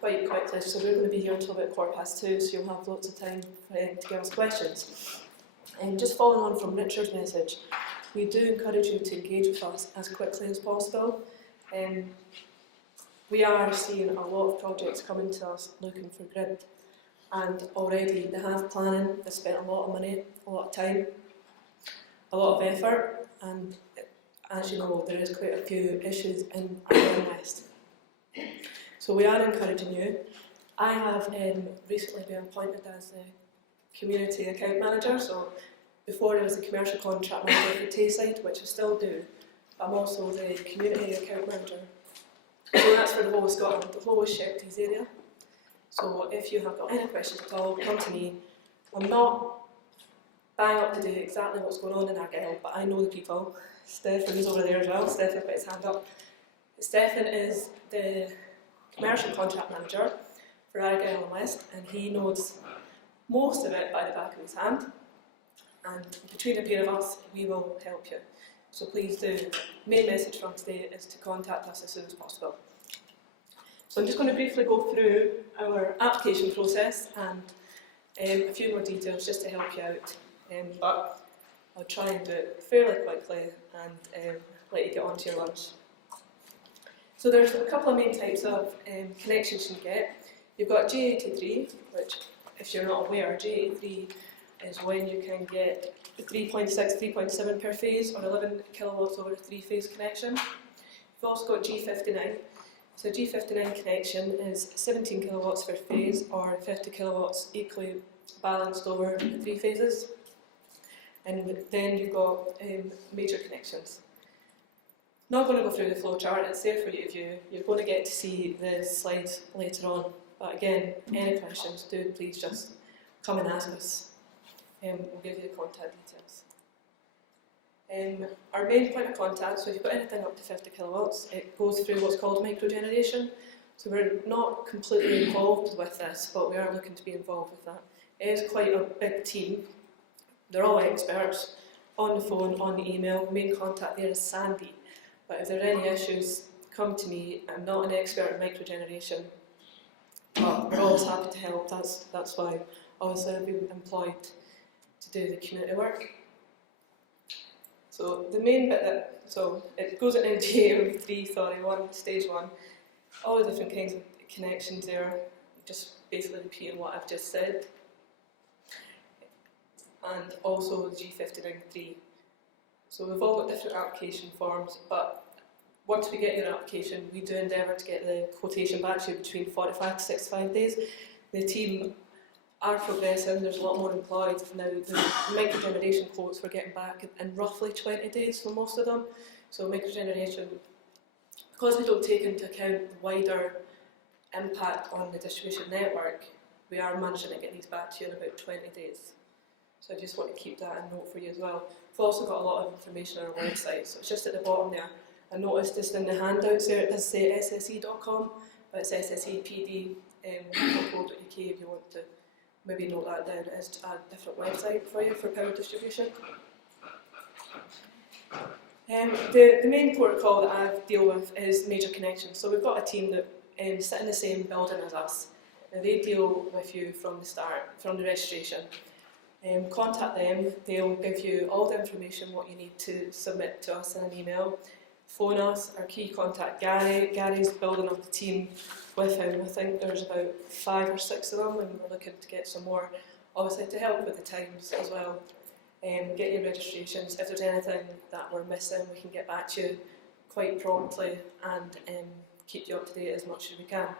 quite quickly, so we're going to be here until about 2:15, so you'll have lots of time to give us questions. And just following on from Richard's message, we do encourage you to engage with us as quickly as possible. We are seeing a lot of projects coming to us looking for grid, and already they have planning, they spent a lot of money, a lot of time, a lot of effort, and as you know, there is quite a few issues in Ireland West. So we are encouraging you. I have recently been appointed as the community account manager, so before I was the commercial contract manager for Tayside, which I still do. I'm also the community account manager. So that's for the whole of Scotland, the whole of Shepties area. So if you have got any questions at all, come to me. I'm not bang up to do exactly what's going on in Argyll, but I know the people. Stefan is over there as well. Stefan put his hand up. Stefan is the commercial contract manager for Argyll and West, and he knows most of it by the back of his hand. And between the pair of us, we will help you. So please do. The main message from today is to contact us as soon as possible. So I'm just going to briefly go through our application process and a few more details just to help you out. But I'll try and do it fairly quickly and let you get on to your lunch. So there's a couple of main types of connections you get. You've got J83, which, if you're not aware, J83 is when you can get 3.6, 3.7 per phase or 11 kilowatts over a three-phase connection. You've also got G59. So G59 connection is 17 kilowatts per phase or 50 kilowatts equally balanced over three phases. And then you've got major connections. Not going to go through the flow chart, it's there for you to view. You're going to get to see the slides later on. But again, any questions, do please just come and ask us. We'll give you the contact details. Our main point of contact, so if you've got anything up to 50 kilowatts, it goes through what's called microgeneration. So we're not completely involved with this, but we are looking to be involved with that. It is quite a big team. They're all experts on the phone, on the email. Main contact there is Sandy. But if there are any issues, come to me. I'm not an expert in microgeneration, but we're always happy to help. That's why obviously I've been employed to do the community work. So the main bit so it goes into GM3, stage 1, all the different kinds of connections there, just basically repeating what I've just said. And also G59.3. So we've all got different application forms, but once we get your application, we do endeavour to get the quotation back to you between 45 to 65 days. The team are progressing, there's a lot more employed now. The microgeneration quotes we're getting back in roughly 20 days for most of them. So microgeneration, because we don't take into account the wider impact on the distribution network, we are managing to get these back to you in about 20 days. So I just want to keep that in note for you as well. We've also got a lot of information on our website, so it's just at the bottom there. I noticed just in the handouts there, it does say sse.com, but it's ssepd.co.uk if you want to maybe note that down. It is a different website for you for power distribution. The main protocol that I deal with is major connections. So we've got a team that sit in the same building as us. Now they deal with you from the start, from the registration. Contact them, they'll give you all the information what you need to submit to us in an email. Phone us, our key contact Gary. Gary's building up the team with him. I think there's about 5 or 6 of them, and we're looking to get some more, obviously to help with the times as well. Get your registrations. If there's anything that we're missing, we can get back to you quite promptly and keep you up to date as much as we can.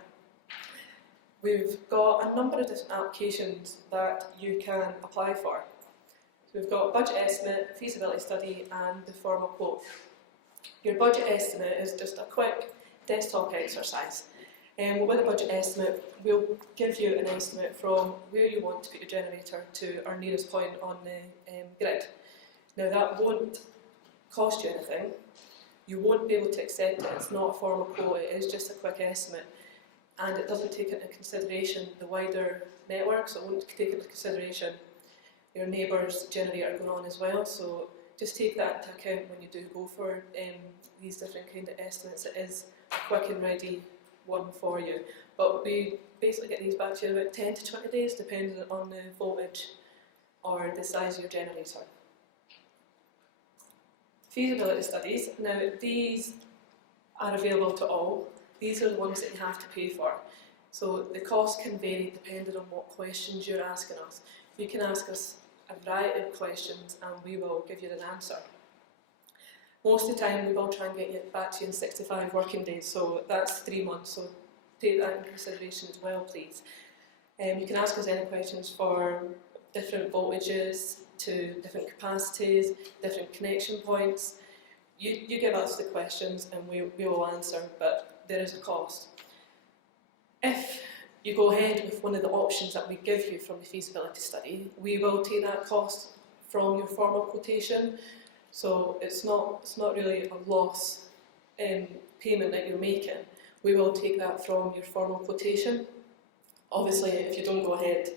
We've got a number of different applications that you can apply for. So we've got budget estimate, feasibility study and the formal quote. Your budget estimate is just a quick desktop exercise. With a budget estimate, we'll give you an estimate from where you want to put your generator to our nearest point on the grid. Now that won't cost you anything. You won't be able to accept it. It's not a formal quote, it is just a quick estimate. And it doesn't take into consideration the wider network, so it won't take into consideration your neighbour's generator going on as well. So just take that into account when you do go for these different kind of estimates. It is a quick and ready one for you. But we basically get these back to you in about 10 to 20 days, depending on the voltage or the size of your generator. Feasibility studies. Now, these are available to all. These are the ones that you have to pay for. So the cost can vary depending on what questions you're asking us. You can ask us a variety of questions and we will give you an answer. Most of the time we will try and get you back to you in 65 working days, so that's 3 months, so take that into consideration as well, please. You can ask us any questions for different voltages to different capacities, different connection points. You give us the questions and we will answer, but there is a cost. If you go ahead with one of the options that we give you from the feasibility study, we will take that cost from your formal quotation. So it's not really a loss payment that you're making. We will take that from your formal quotation. Obviously, if you don't go ahead,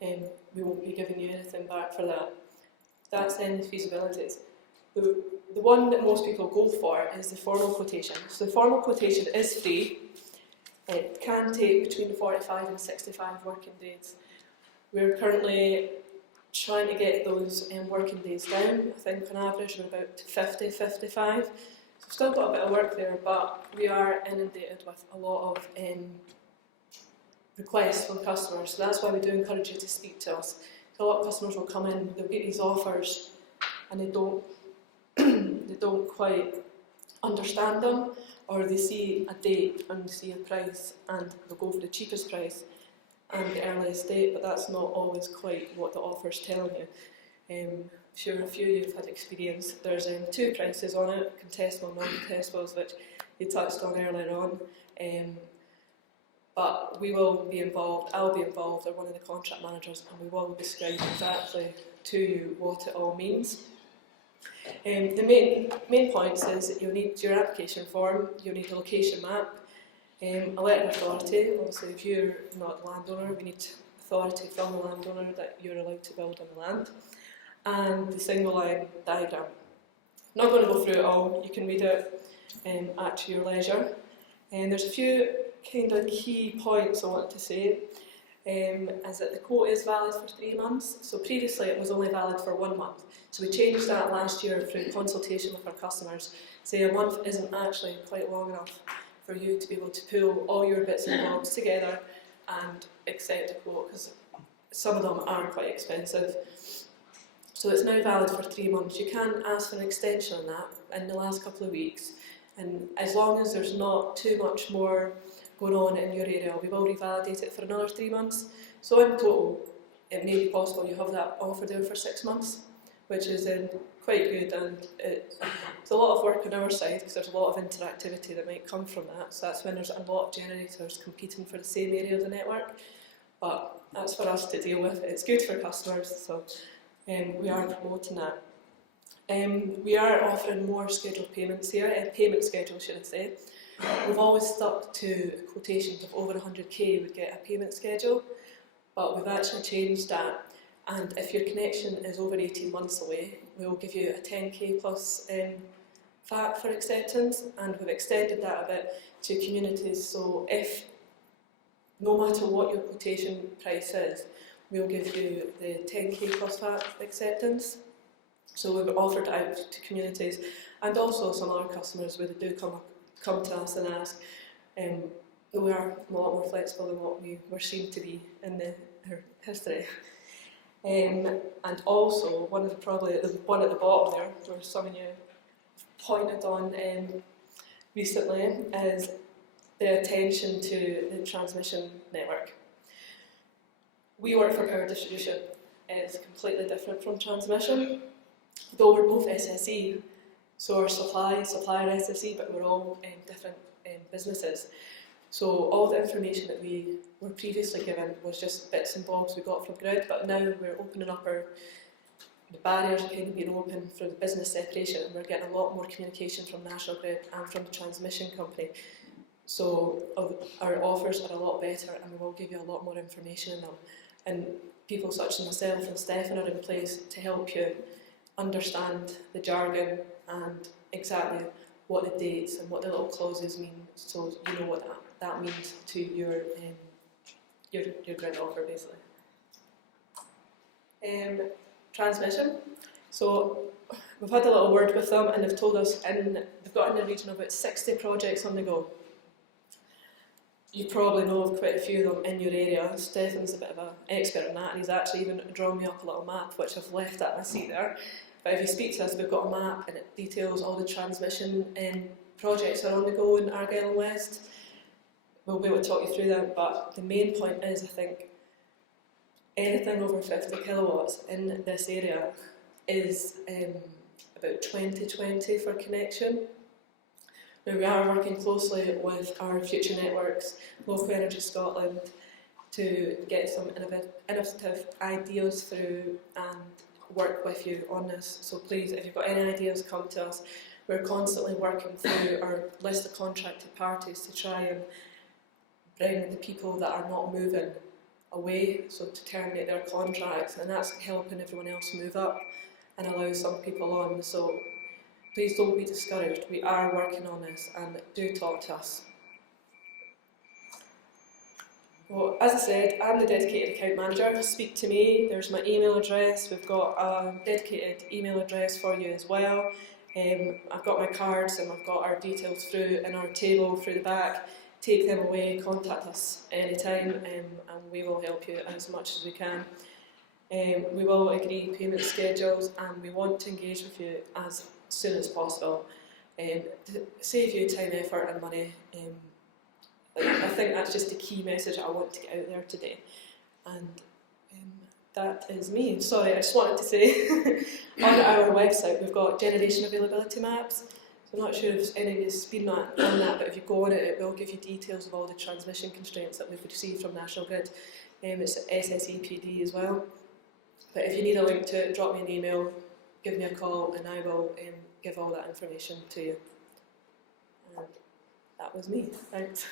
we won't be giving you anything back for that. That's then the feasibilities. The one that most people go for is the formal quotation. So the formal quotation is free. It can take between 45 and 65 working days. We're currently trying to get those working days down. I think on average we're about 50, 55. So we've still got a bit of work there, but we are inundated with a lot of requests from customers. So that's why we do encourage you to speak to us. So a lot of customers will come in, they'll get these offers and they don't they don't quite understand them, or they see a date and they see a price and they'll go for the cheapest price and the earliest date, but that's not always quite what the offer's telling you. I'm sure a few of you have had experience. There's 2 prices on it, contestable and non-contestables, which you touched on earlier on. But we will be involved, I'll be involved, or one of the contract managers, and we will describe exactly to you what it all means. The main points is that you'll need your application form, you'll need a location map, a letter of authority. Obviously if you're not the landowner, we need authority from the landowner that you're allowed to build on the land, and the single line diagram. I'm not going to go through it all, you can read it at your leisure. And there's a few kind of key points I want to say. Is that the quote is valid for 3 months. So previously it was only valid for 1 month. So we changed that last year through consultation with our customers. Say a month isn't actually quite long enough for you to be able to pull all your bits and bobs together and accept a quote, because some of them are quite expensive. So it's now valid for 3 months. You can ask for an extension on that in the last couple of weeks, and as long as there's not too much more going on in your area, we will revalidate it for another 3 months. So in total, it may be possible you have that offer there for 6 months, which is quite good, and it's a lot of work on our side because there's a lot of interactivity that might come from that. So that's when there's a lot of generators competing for the same area of the network, but that's for us to deal with. It's good for customers, so we are promoting that. We are offering more scheduled payments here, payment schedule should I say. We've always stuck to quotations of over 100k would get a payment schedule, but we've actually changed that, and if your connection is over 18 months away, we'll give you a 10k plus VAT for acceptance, and we've extended that a bit to communities, so if no matter what your quotation price is, we'll give you the 10k plus VAT acceptance. So we've offered it out to communities and also some other customers where they do come to us and ask. We are a lot more flexible than what we were seen to be in our history. And also, probably the one at the bottom there, where some of you pointed on recently, is the attention to the transmission network. We work for power distribution. It's completely different from transmission, though we're both SSE. So our supplier SSE, but we're all different businesses. So all the information that we were previously given was just bits and bobs we got from grid, but now we're opening up the barriers are kind of being open for the business separation, and we're getting a lot more communication from National Grid and from the transmission company. So our offers are a lot better, and we will give you a lot more information in them. And people such as myself and Stefan are in place to help you understand the jargon and exactly what the dates and what the little clauses mean, so you know what that means to your grid offer, basically. Transmission. So we've had a little word with them, and they've told us they've got in the region of about 60 projects on the go. You probably know of quite a few of them in your area. Stefan's a bit of an expert on that, and he's actually even drawn me up a little map, which I've left at my seat there. But if you speak to us, we've got a map, and it details all the transmission projects that are on the go in Argyll and West. We'll be able to talk you through them, but the main point is, I think, anything over 50 kilowatts in this area is about 2020 for connection. Now, we are working closely with our future networks, Local Energy Scotland, to get some innovative ideas through and work with you on this. So please, if you've got any ideas, come to us. We're constantly working through our list of contracted parties to try and bring the people that are not moving away, so to terminate their contracts, and that's helping everyone else move up and allow some people on. So please don't be discouraged. We are working on this, and do talk to us. Well, as I said, I'm the dedicated account manager. Speak to me. There's my email address. We've got a dedicated email address for you as well. I've got my cards, and I've got our details through in our table through the back. Take them away, contact us anytime, and we will help you as much as we can. We will agree payment schedules, and we want to engage with you as soon as possible to save you time, effort and money. I think that's just the key message I want to get out there today. And that is me. Sorry, I just wanted to say on our website we've got generation availability maps. So I'm not sure if any of you have been on that, but if you go on it, it will give you details of all the transmission constraints that we've received from National Grid. It's SSE PD as well. But if you need a link to it, drop me an email, give me a call, and I will give all that information to you. And that was me. Thanks.